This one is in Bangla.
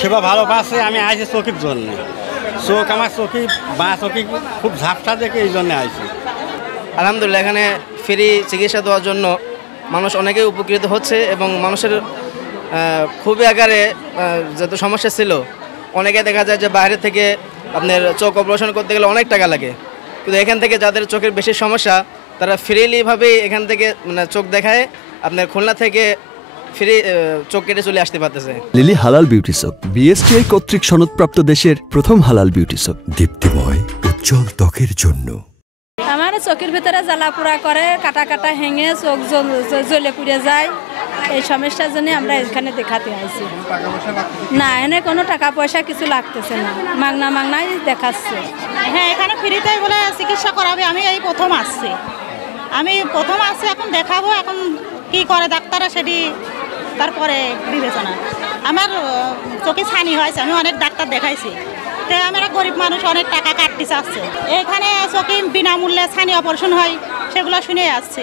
সেবা ভালো পাচ্ছে। আমি আইছি চোখের জন্য, চোখ আমার চোখে চোখে খুব ঝাপসা দেখে এই জন্য আইছি। আলহামদুলিল্লাহ, এখানে ফ্রি চিকিৎসা দেওয়ার জন্য মানুষ অনেকেই উপকৃত হচ্ছে এবং মানুষের খুবই আকারে যত সমস্যা ছিল, অনেকে দেখা যায় যে বাইরে থেকে আপনার চোখ অপারেশন করতে গেলে অনেক টাকা লাগে, কিন্তু এখান থেকে যাদের চোখের বেশি সমস্যা তারা ফ্রিলিভাবেই এখান থেকে মানে চোখ দেখায় আপনার খুলনা থেকে ফ্রি চোখ কেটে চলে আসতে পারতেছে। লিলি হালাল বিউটি সোপ, বিএসটিআই কর্তৃক সনদপ্রাপ্ত দেশের প্রথম হালাল বিউটি সোপ, দীপ্তিময় উজ্জ্বল ত্বকের জন্য। আমার চোখের ভিতরে জ্বালা পোড়া করে, কাটা কাটা হেঙে চোখ জ্বলে পুড়ে যায়। এই সমস্যার জন্য আমরা এখানে দেখাতে আসি। না, এনে কোনো টাকা পয়সা কিছু লাগতেছে না, মাগনাই দেখাচ্ছে। হ্যাঁ, এখানে ফ্রিতেই বলে চিকিৎসা করাবে। আমি এই প্রথম আসছি, এখন দেখাবো। এখন কি করে ডাক্তাররা সেটি তারপরে বিবেচনা। আমার চোখে ছানি হয়েছে, আমি অনেক ডাক্তার দেখাইছি, তো আমরা গরিব মানুষ, অনেক টাকা কাটতে চাচ্ছে। এখানে চোখে বিনামূল্যে ছানি অপারেশন হয়, সেগুলো শুনে আসছি।